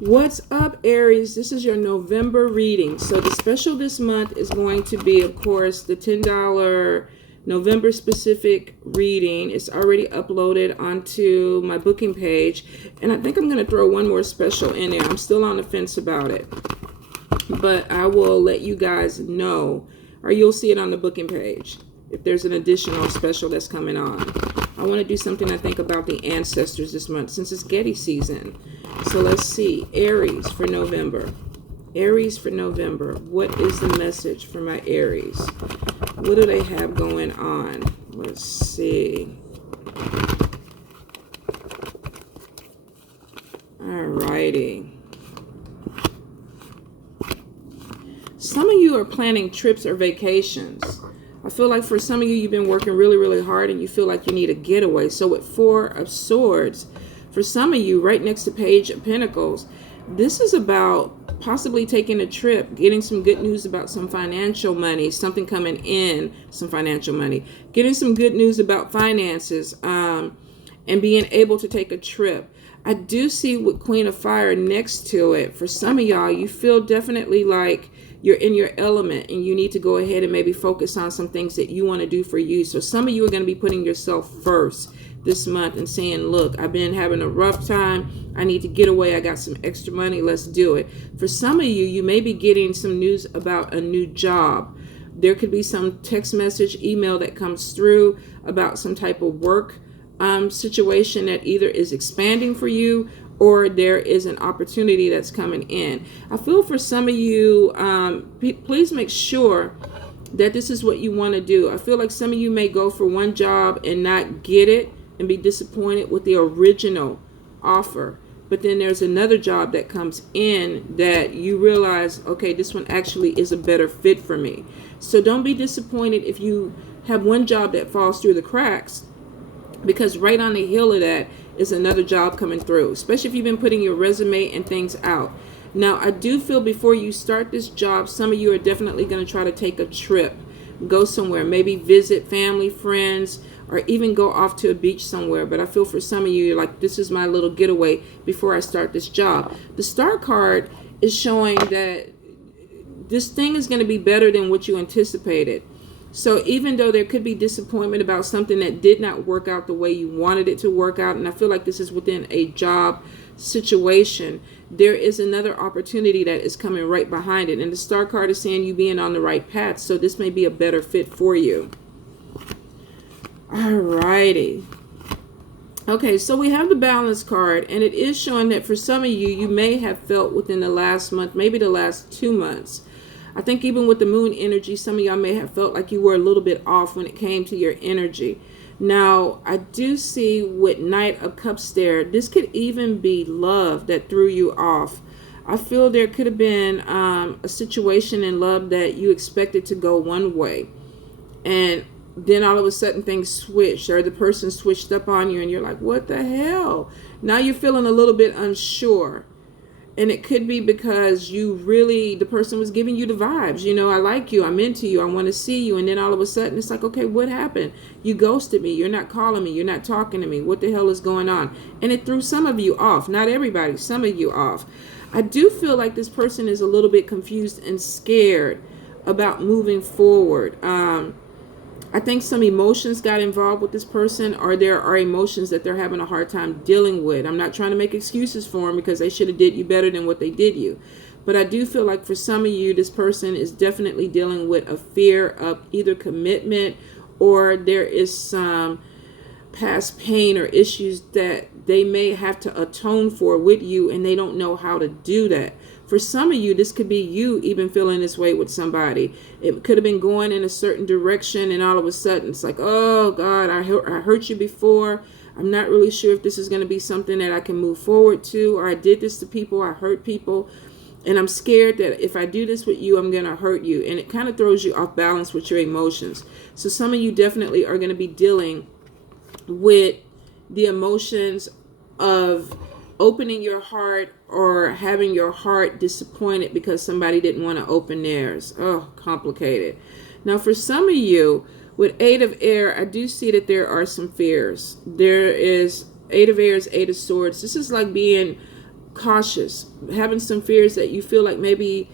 What's up, Aries? This is your November reading. So the special this month is going to be, of course, the $10 November specific reading. It's already uploaded onto my booking page. And I think I'm going to throw one more special in there. I'm still on the fence about it. But I will let you guys know, or you'll see it on the booking page, if there's an additional special that's coming on. I want to do something, I think, about the ancestors this month since it's Getty season. So let's see. Aries for November. Aries for November. What is the message for my Aries? What do they have going on? Let's see. Alrighty. Some of you are planning trips or vacations. I feel like for some of you, you've been working really, really hard and you feel like you need a getaway. So with Four of Swords, for some of you, right next to Page of Pentacles, this is about possibly taking a trip, getting some good news about some financial money, something coming in, some financial money, getting some good news about finances, and being able to take a trip. I do see with Queen of Fire next to it. For some of y'all, you feel definitely like you're in your element and you need to go ahead and maybe focus on some things that you want to do for you. So some of you are going to be putting yourself first this month and saying, look, I've been having a rough time. I need to get away. I got some extra money. Let's do it. For some of you, you may be getting some news about a new job. There could be some text message, email that comes through about some type of work situation that either is expanding for you or there is an opportunity that's coming in. I feel for some of you, please make sure that this is what you want to do. I feel like some of you may go for one job and not get it and be disappointed with the original offer. But then there's another job that comes in that you realize, okay, this one actually is a better fit for me. So don't be disappointed if you have one job that falls through the cracks, because right on the heel of that is another job coming through, especially if you've been putting your resume and things out. Now, I do feel before you start this job, some of you are definitely going to try to take a trip, go somewhere, maybe visit family, friends, or even go off to a beach somewhere. But I feel for some of you, you're like, this is my little getaway before I start this job. The Star card is showing that this thing is going to be better than what you anticipated. So even though there could be disappointment about something that did not work out the way you wanted it to work out, and I feel like this is within a job situation, there is another opportunity that is coming right behind it. And the Star card is saying you being on the right path. So this may be a better fit for you. Alrighty. Okay, so we have the Balance card, and it is showing that for some of you, you may have felt within the last month, maybe the last 2 months, I think even with the moon energy, some of y'all may have felt like you were a little bit off when it came to your energy. Now, I do see with Knight of Cups there, this could even be love that threw you off. I feel there could have been a situation in love that you expected to go one way, and then all of a sudden things switched, or the person switched up on you and you're like, what the hell? Now you're feeling a little bit unsure. And it could be because you really, the person was giving you the vibes. You know, I like you. I'm into you. I want to see you. And then all of a sudden it's like, okay, what happened? You ghosted me. You're not calling me. You're not talking to me. What the hell is going on? And it threw some of you off. Not everybody. Some of you off. I do feel like this person is a little bit confused and scared about moving forward. I think some emotions got involved with this person, or there are emotions that they're having a hard time dealing with. I'm not trying to make excuses for them because they should have did you better than what they did you. But I do feel like for some of you, this person is definitely dealing with a fear of either commitment, or there is some past pain or issues that they may have to atone for with you, and they don't know how to do that. For some of you, this could be you even feeling this way with somebody. It could have been going in a certain direction, and all of a sudden it's like, oh God, I hurt you before. I'm not really sure if this is going to be something that I can move forward to, or I did this to people, I hurt people, and I'm scared that if I do this with you, I'm going to hurt you. And it kind of throws you off balance with your emotions. So some of you definitely are going to be dealing with the emotions of opening your heart or having your heart disappointed because somebody didn't want to open theirs. Oh, complicated. Now, for some of you, with Eight of Air, I do see that there are some fears. There is Eight of Air is Eight of Swords. This is like being cautious, having some fears that you feel like maybe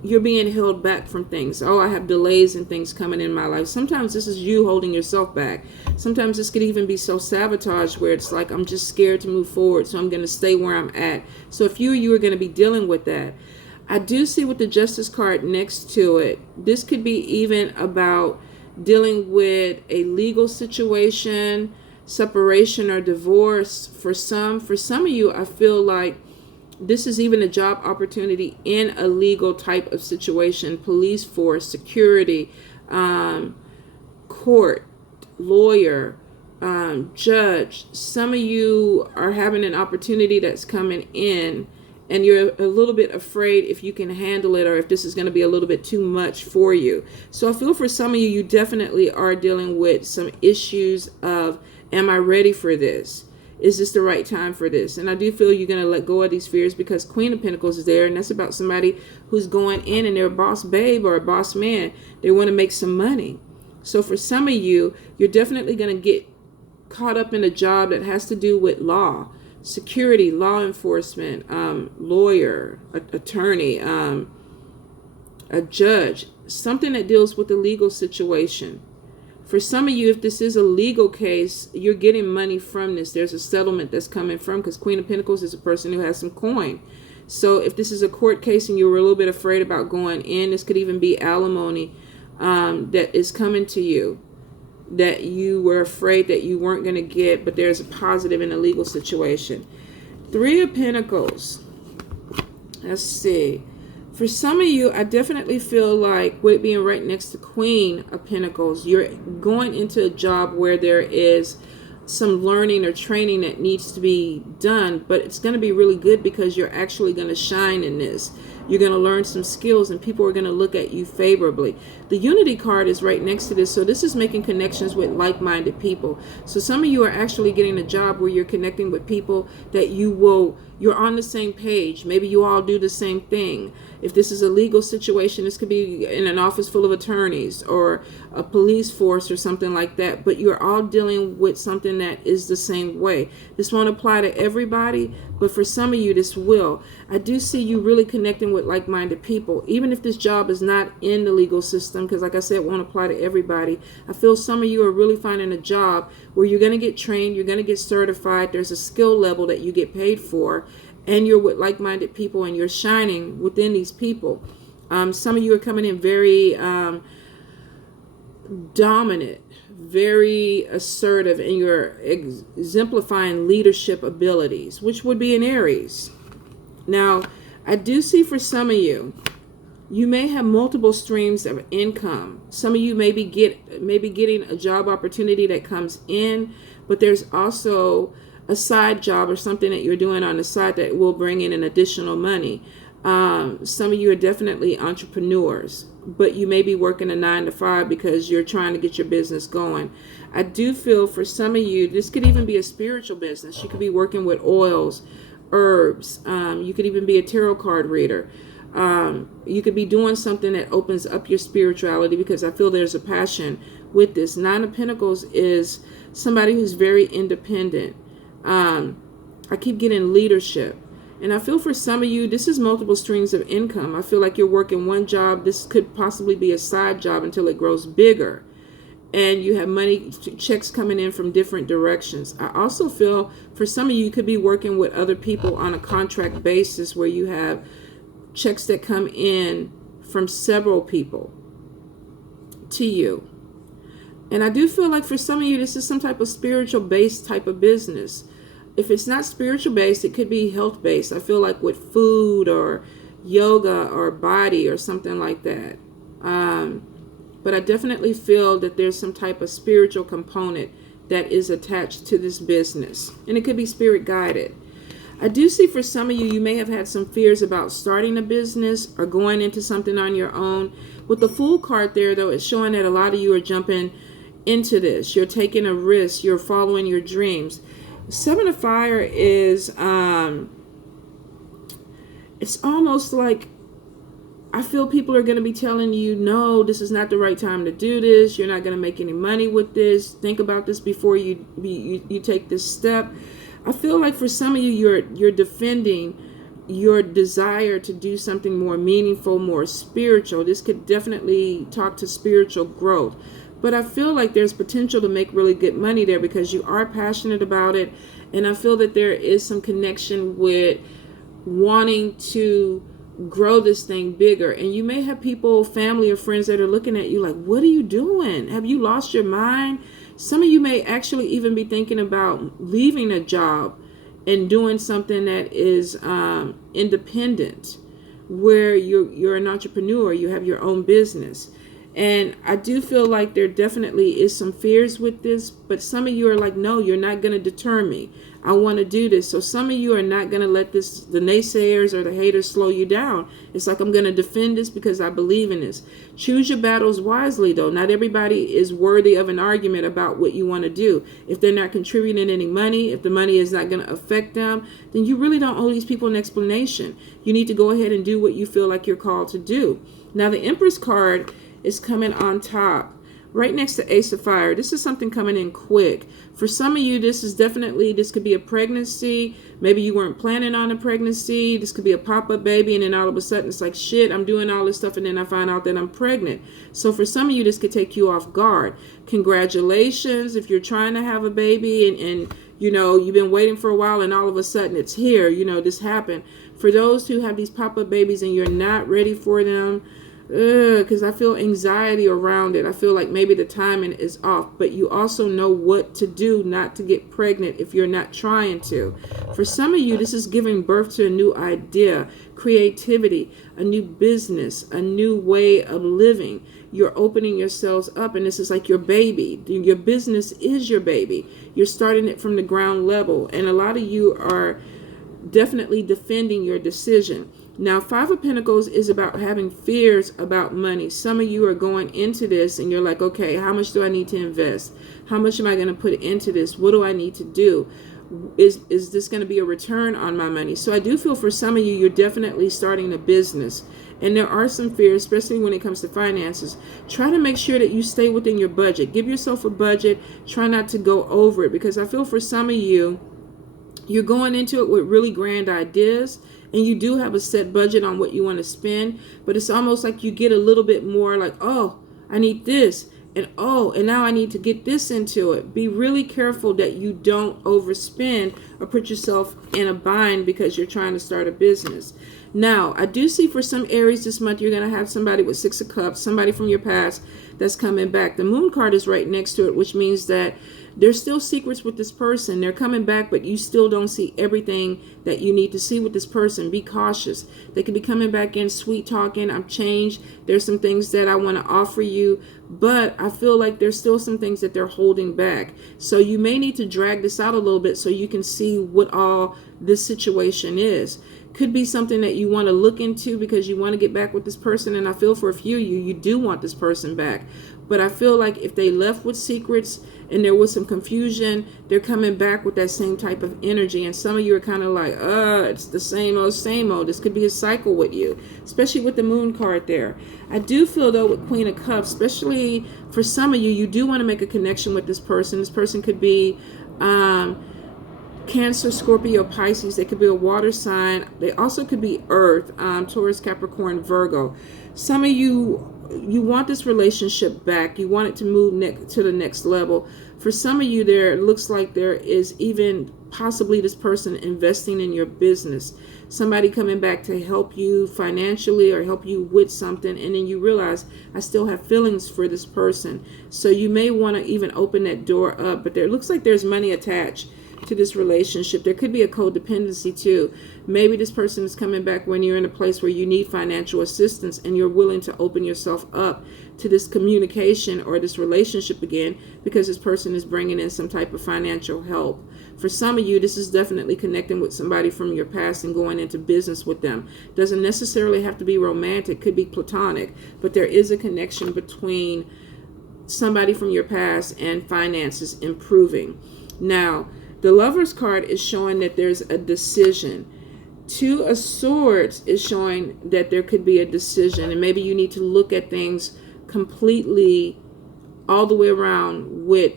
you're being held back from things. Oh, I have delays and things coming in my life. Sometimes this is you holding yourself back. Sometimes this could even be self-sabotage, where it's like, I'm just scared to move forward, so I'm going to stay where I'm at. So if you are going to be dealing with that, I do see with the Justice card next to it, this could be even about dealing with a legal situation, separation or divorce. For some of you, I feel like this is even a job opportunity in a legal type of situation, police force, security, court, lawyer, judge. Some of you are having an opportunity that's coming in, and you're a little bit afraid if you can handle it, or if this is going to be a little bit too much for you. So I feel for some of you, you definitely are dealing with some issues of, am I ready for this? Is this the right time for this? And I do feel you're going to let go of these fears, because Queen of Pentacles is there, and that's about somebody who's going in and they're a boss babe or a boss man. They want to make some money. So for some of you, you're definitely going to get caught up in a job that has to do with law, security, law enforcement, lawyer, attorney, a judge, something that deals with the legal situation. For some of you, if this is a legal case, you're getting money from this. There's a settlement that's coming from, because Queen of Pentacles is a person who has some coin. So if this is a court case and you were a little bit afraid about going in, this could even be alimony that is coming to you, that you were afraid that you weren't going to get, but there's a positive in a legal situation. 3 of Pentacles. Let's see. For some of you, I definitely feel like, with it being right next to Queen of Pentacles, you're going into a job where there is some learning or training that needs to be done, but it's going to be really good because you're actually going to shine in this. You're going to learn some skills, and people are going to look at you favorably. The Unity card is right next to this, so this is making connections with like-minded people. So some of you are actually getting a job where you're connecting with people that you're on the same page. Maybe you all do the same thing. If this is a legal situation, this could be in an office full of attorneys or a police force or something like that, but you're all dealing with something that is the same way. This won't apply to everybody, but for some of you, this will. I do see you really connecting with like-minded people, even if this job is not in the legal system, because like I said, it won't apply to everybody. I feel some of you are really finding a job where you're going to get trained, you're going to get certified, there's a skill level that you get paid for, and you're with like-minded people, and you're shining within these people. Some of you are coming in very dominant, very assertive, and you're exemplifying leadership abilities, which would be an Aries. Now, I do see for some of you, you may have multiple streams of income. Some of you may be getting a job opportunity that comes in, but there's also a side job or something that you're doing on the side that will bring in an additional money. Some of you are definitely entrepreneurs, but you may be working a 9-to-5 because you're trying to get your business going. I do feel for some of you, this could even be a spiritual business. You could be working with oils, herbs. You could even be a tarot card reader. You could be doing something that opens up your spirituality, because I feel there's a passion with this. 9 of Pentacles is somebody who's very independent. I keep getting leadership. And I feel for some of you, this is multiple streams of income. I feel like you're working one job. This could possibly be a side job until it grows bigger. And you have money, checks coming in from different directions. I also feel for some of you, you could be working with other people on a contract basis where you have checks that come in from several people to you. And I do feel like for some of you, this is some type of spiritual based type of business. If it's not spiritual based, it could be health based. I feel like with food or yoga or body or something like that. But I definitely feel that there's some type of spiritual component that is attached to this business. And it could be spirit guided. I do see for some of you, you may have had some fears about starting a business or going into something on your own. With the Fool card there, though, it's showing that a lot of you are jumping into this. You're taking a risk. You're following your dreams. 7 of Fire is, it's almost like, I feel people are going to be telling you, no, this is not the right time to do this. You're not going to make any money with this. Think about this before you take this step. I feel like for some of you, you're defending your desire to do something more meaningful, more spiritual. This could definitely talk to spiritual growth. But I feel like there's potential to make really good money there because you are passionate about it. And I feel that there is some connection with wanting to grow this thing bigger. And you may have people, family or friends that are looking at you like, what are you doing? Have you lost your mind? Some of you may actually even be thinking about leaving a job and doing something that is independent, where you're an entrepreneur, you have your own business. And I do feel like there definitely is some fears with this, but some of you are like, no, you're not going to deter me. I want to do this. So some of you are not going to let the naysayers or the haters slow you down. It's like, I'm going to defend this because I believe in this. Choose your battles wisely, though. Not everybody is worthy of an argument about what you want to do. If they're not contributing any money, if the money is not going to affect them, then you really don't owe these people an explanation. You need to go ahead and do what you feel like you're called to do. Now, the Empress card is coming on top, right next to Ace of Fire. This is something coming in quick. For some of you, this could be a pregnancy. Maybe you weren't planning on a pregnancy. This could be a pop-up baby, and then all of a sudden it's like, shit, I'm doing all this stuff, and then I find out that I'm pregnant. So for some of you, this could take you off guard. Congratulations if you're trying to have a baby and you know, you've been waiting for a while and all of a sudden it's here. You know, this happened. For those who have these pop-up babies and you're not ready for them, because I feel anxiety around it. I feel like maybe the timing is off, but you also know what to do not to get pregnant if you're not trying to. For some of you, this is giving birth to a new idea, creativity, a new business, a new way of living. You're opening yourselves up, and this is like your baby. Your business is your baby. You're starting it from the ground level, and a lot of you are definitely defending your decision. Now, Five of Pentacles is about having fears about money. Some of you are going into this and you're like, okay, how much do I need to invest? How much am I going to put into this? What do I need to do? Is this going to be a return on my money? So I do feel for some of you, you're definitely starting a business. And there are some fears, especially when it comes to finances. Try to make sure that you stay within your budget. Give yourself a budget. Try not to go over it, because I feel for some of you, you're going into it with really grand ideas, and you do have a set budget on what you want to spend, but it's almost like you get a little bit more like, oh, I need this, and now I need to get this into it. Be really careful that you don't overspend or put yourself in a bind because you're trying to start a business. Now, I do see for some Aries this month, you're going to have somebody with Six of Cups, somebody from your past that's coming back. The Moon card is right next to it, which means that there's still secrets with this person. They're coming back, but you still don't see everything that you need to see with this person. Be cautious. They could be coming back in, sweet talking. I'm changed. There's some things that I want to offer you, but I feel like there's still some things that they're holding back. So you may need to drag this out a little bit so you can see what all this situation is. Could be something that you want to look into because you want to get back with this person. And I feel for a few of you, you do want this person back. But I feel like if they left with secrets and there was some confusion, they're coming back with that same type of energy. And some of you are kind of like, it's the same old, same old. This could be a cycle with you, especially with the Moon card there. I do feel, though, with Queen of Cups, especially for some of you, you do want to make a connection with this person. This person could be Cancer, Scorpio, Pisces. They could be a water sign. They also could be Earth, Taurus, Capricorn, Virgo. Some of you want this relationship back. You want it to move to the next level. For some of you, there looks like there is even possibly this person investing in your business. Somebody coming back to help you financially or help you with something, and then you realize, I still have feelings for this person. So you may want to even open that door up, but there looks like there's money attached to this relationship. There could be a codependency too. Maybe this person is coming back when you're in a place where you need financial assistance and you're willing to open yourself up to this communication or this relationship again because this person is bringing in some type of financial help. For some of you, this is definitely connecting with somebody from your past and going into business with them. Doesn't necessarily have to be romantic, could be platonic, but there is a connection between somebody from your past and finances improving. Now, the Lover's card is showing that there's a decision. Two of Swords is showing that there could be a decision, and maybe you need to look at things completely all the way around with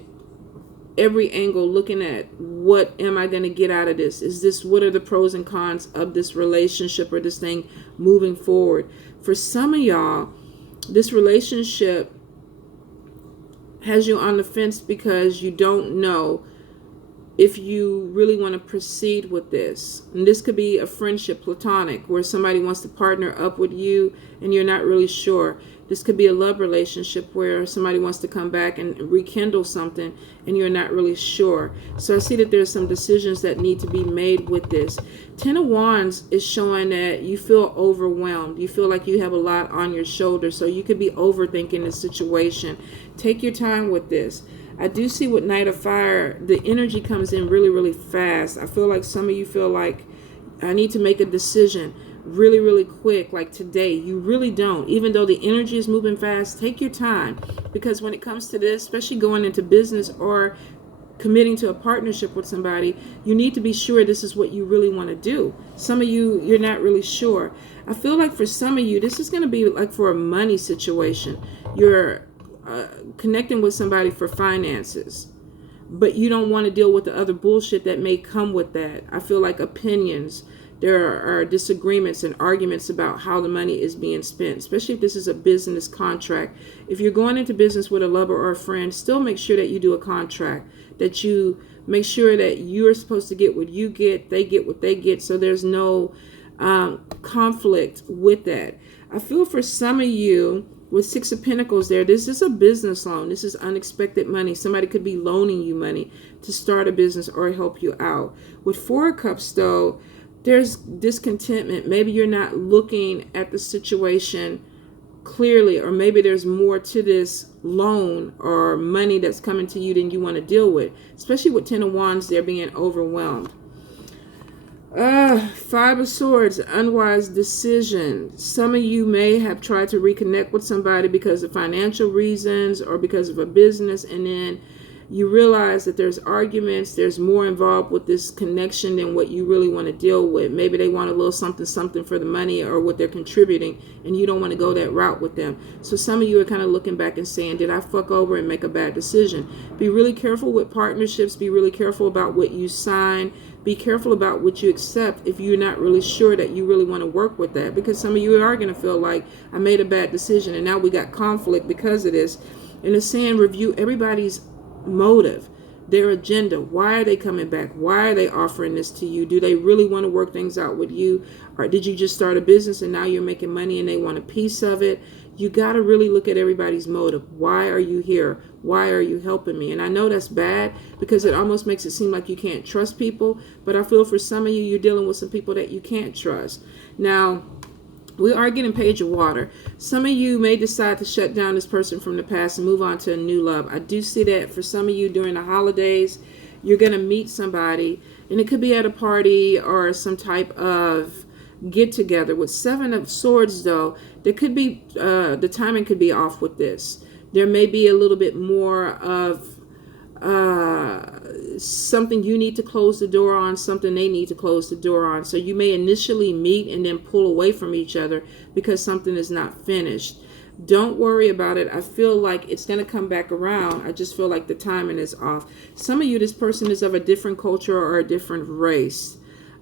every angle, looking at what am I going to get out of this? What are the pros and cons of this relationship or this thing moving forward? For some of y'all, this relationship has you on the fence because you don't know if you really want to proceed with this. And this could be a friendship, platonic, where somebody wants to partner up with you and you're not really sure. This could be a love relationship where somebody wants to come back and rekindle something and you're not really sure. So I see that there's some decisions that need to be made with this. Ten of Wands is showing that you feel overwhelmed. You feel like you have a lot on your shoulders. So you could be overthinking the situation. Take your time with this. I do see with Knight of Fire, the energy comes in really, really fast. I feel like some of you feel like I need to make a decision really, really quick, like today. You really don't. Even though the energy is moving fast, take your time. Because when it comes to this, especially going into business or committing to a partnership with somebody, you need to be sure this is what you really want to do. Some of you, you're not really sure. I feel like for some of you, this is going to be like for a money situation. You're connecting with somebody for finances, but you don't want to deal with the other bullshit that may come with that. I feel like opinions, there are disagreements and arguments about how the money is being spent, especially if this is a business contract. If you're going into business with a lover or a friend, still make sure that you do a contract, that you make sure that you're supposed to get what you get, they get what they get, so there's no conflict with that. I feel for some of you, with Six of Pentacles there, this is a business loan. This is unexpected money. Somebody could be loaning you money to start a business or help you out. With Four of Cups, though, there's discontentment. Maybe you're not looking at the situation clearly, or maybe there's more to this loan or money that's coming to you than you want to deal with, especially with Ten of Wands there being overwhelmed. Five of Swords, unwise decision. Some of you may have tried to reconnect with somebody because of financial reasons or because of a business, and then you realize that there's arguments, there's more involved with this connection than what you really want to deal with. Maybe they want a little something for the money or what they're contributing, and you don't want to go that route with them. So some of you are kind of looking back and saying, did I fuck over and make a bad decision? Be really careful with partnerships. Be really careful about what you sign. Be careful about what you accept if you're not really sure that you really want to work with that, because some of you are going to feel like I made a bad decision and now we got conflict because of this. And it's saying review everybody's motive, their agenda. Why are they coming back? Why are they offering this to you? Do they really want to work things out with you? Or did you just start a business and now you're making money and they want a piece of it? You got to really look at everybody's motive. Why are you here? Why are you helping me? And I know that's bad because it almost makes it seem like you can't trust people. But I feel for some of you, you're dealing with some people that you can't trust. Now, we are getting Page of Water. Some of you may decide to shut down this person from the past and move on to a new love. I do see that for some of you during the holidays, you're going to meet somebody, and it could be at a party or some type of get together. With Seven of Swords, though, there could be the timing could be off with this. There may be a little bit more of something you need to close the door on, something they need to close the door on. So you may initially meet and then pull away from each other because something is not finished. Don't worry about it. I feel like it's going to come back around. I just feel like the timing is off. Some of you, this person is of a different culture or a different race.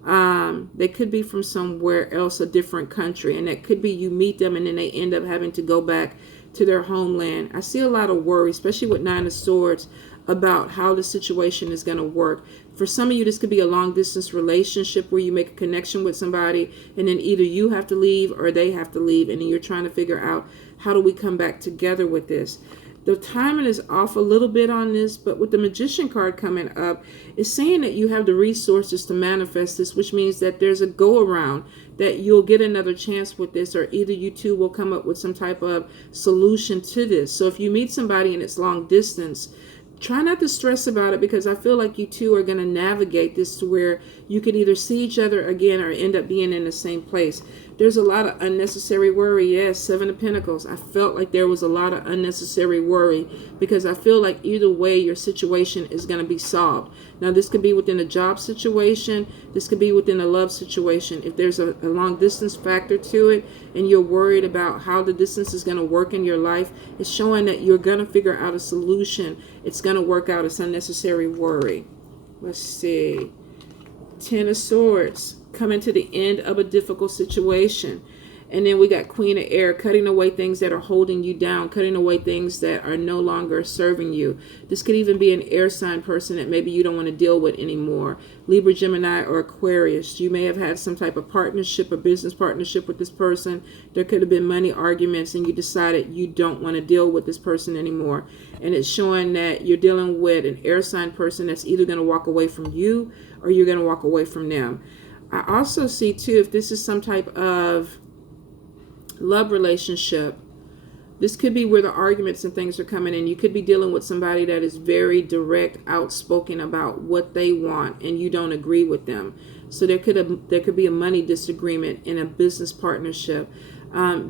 They could be from somewhere else, a different country, and that could be you meet them and then they end up having to go back to their homeland. I see a lot of worry, especially with Nine of Swords, about how the situation is going to work. For some of you, this could be a long distance relationship where you make a connection with somebody and then either you have to leave or they have to leave, and then you're trying to figure out how do we come back together with this. The timing is off a little bit on this, but with the Magician card coming up, it's saying that you have the resources to manifest this, which means that there's a go around, that you'll get another chance with this, or either you two will come up with some type of solution to this. So if you meet somebody and it's long distance, try not to stress about it, because I feel like you two are going to navigate this to where you could either see each other again or end up being in the same place. There's a lot of unnecessary worry. Yes, Seven of Pentacles. I felt like there was a lot of unnecessary worry because I feel like either way your situation is going to be solved. Now, this could be within a job situation. This could be within a love situation. If there's a long distance factor to it and you're worried about how the distance is going to work in your life, it's showing that you're going to figure out a solution. It's going to work out. It's unnecessary worry. Let's see. Ten of Swords, coming to the end of a difficult situation. And then we got Queen of Air, cutting away things that are holding you down, cutting away things that are no longer serving you. This could even be an air sign person that maybe you don't want to deal with anymore. Libra, Gemini, or Aquarius. You may have had some type of partnership, a business partnership with this person. There could have been money arguments and you decided you don't want to deal with this person anymore. And it's showing that you're dealing with an air sign person that's either going to walk away from you or you're going to walk away from them. I also see too, if this is some type of love relationship, this could be where the arguments and things are coming in. You could be dealing with somebody that is very direct, outspoken about what they want, and you don't agree with them. So there could be a money disagreement in a business partnership.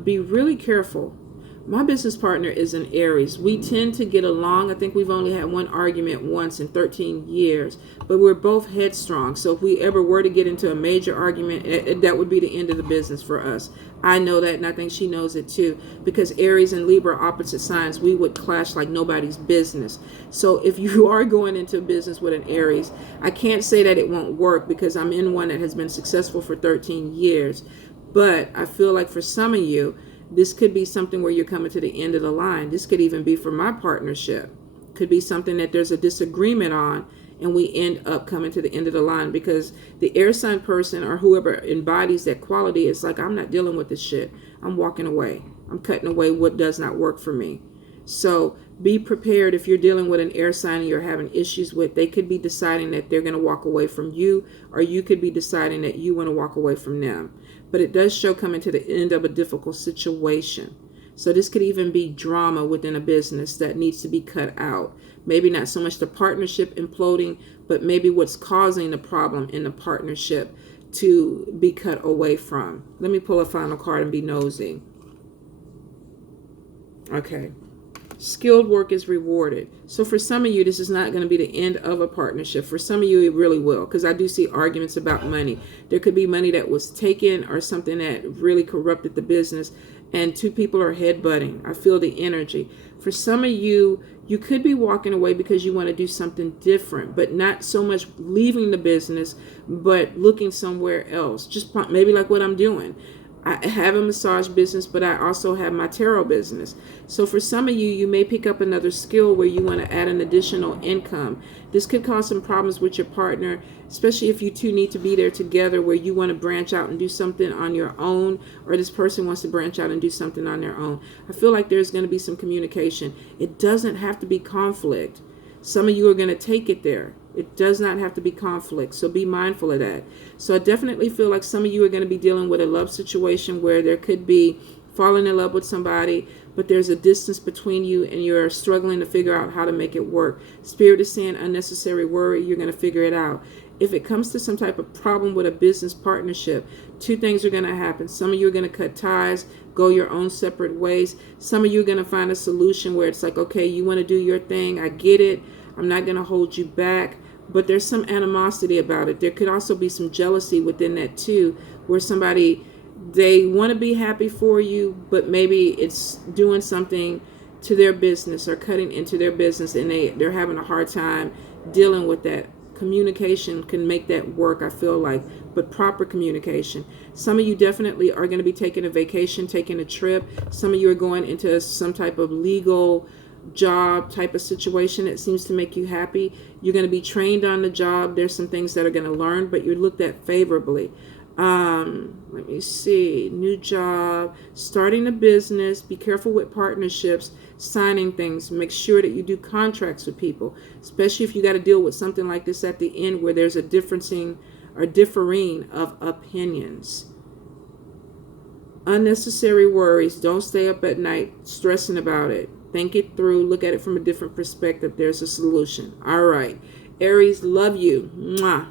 Be really careful. My business partner is an Aries. We tend to get along. I think we've only had one argument once in 13 years, but we're both headstrong. So if we ever were to get into a major argument, that would be the end of the business for us. I know that, and I think she knows it too, because Aries and Libra are opposite signs. We would clash like nobody's business. So if you are going into business with an Aries, I can't say that it won't work because I'm in one that has been successful for 13 years. But I feel like for some of you, this could be something where you're coming to the end of the line. This could even be for my partnership. Could be something that there's a disagreement on and we end up coming to the end of the line because the air sign person or whoever embodies that quality is like, I'm not dealing with this shit. I'm walking away. I'm cutting away what does not work for me. So be prepared if you're dealing with an air sign and you're having issues with, they could be deciding that they're going to walk away from you, or you could be deciding that you want to walk away from them. But it does show coming to the end of a difficult situation. So this could even be drama within a business that needs to be cut out. Maybe not so much the partnership imploding, but maybe what's causing the problem in the partnership to be cut away from. Let me pull a final card and be nosy. Okay. Skilled work is rewarded. So for some of you, this is not going to be the end of a partnership. For some of you, it really will, because I do see arguments about money. There could be money that was taken or something that really corrupted the business, and two people are headbutting. I feel the energy. For some of you, you could be walking away because you want to do something different, but not so much leaving the business, but looking somewhere else. Just maybe like what I'm doing. I have a massage business, but I also have my tarot business. So for some of you, you may pick up another skill where you want to add an additional income. This could cause some problems with your partner, especially if you two need to be there together where you want to branch out and do something on your own, or this person wants to branch out and do something on their own. I feel like there's going to be some communication. It doesn't have to be conflict. Some of you are going to take it there. It does not have to be conflict, so be mindful of that. So I definitely feel like some of you are going to be dealing with a love situation where there could be falling in love with somebody, but there's a distance between you and you're struggling to figure out how to make it work. Spirit is saying unnecessary worry, you're going to figure it out. If it comes to some type of problem with a business partnership, two things are going to happen. Some of you are going to cut ties, go your own separate ways. Some of you are going to find a solution where it's like, okay, you want to do your thing. I get it. I'm not going to hold you back. But there's some animosity about it. There could also be some jealousy within that too, where somebody, they want to be happy for you, but maybe it's doing something to their business or cutting into their business, and they're having a hard time dealing with that. Communication can make that work, I feel like, but proper communication. Some of you definitely are going to be taking a vacation, taking a trip. Some of you are going into some type of legal job type of situation that seems to make you happy. You're going to be trained on the job. There's some things that are going to learn, but you're looked at favorably. Let me see. New job, starting a business. Be careful with partnerships, signing things. Make sure that you do contracts with people, especially if you got to deal with something like this at the end where there's a differing of opinions. Unnecessary worries. Don't stay up at night stressing about it. Think it through. Look at it from a different perspective. There's a solution. All right. Aries, love you. Mwah.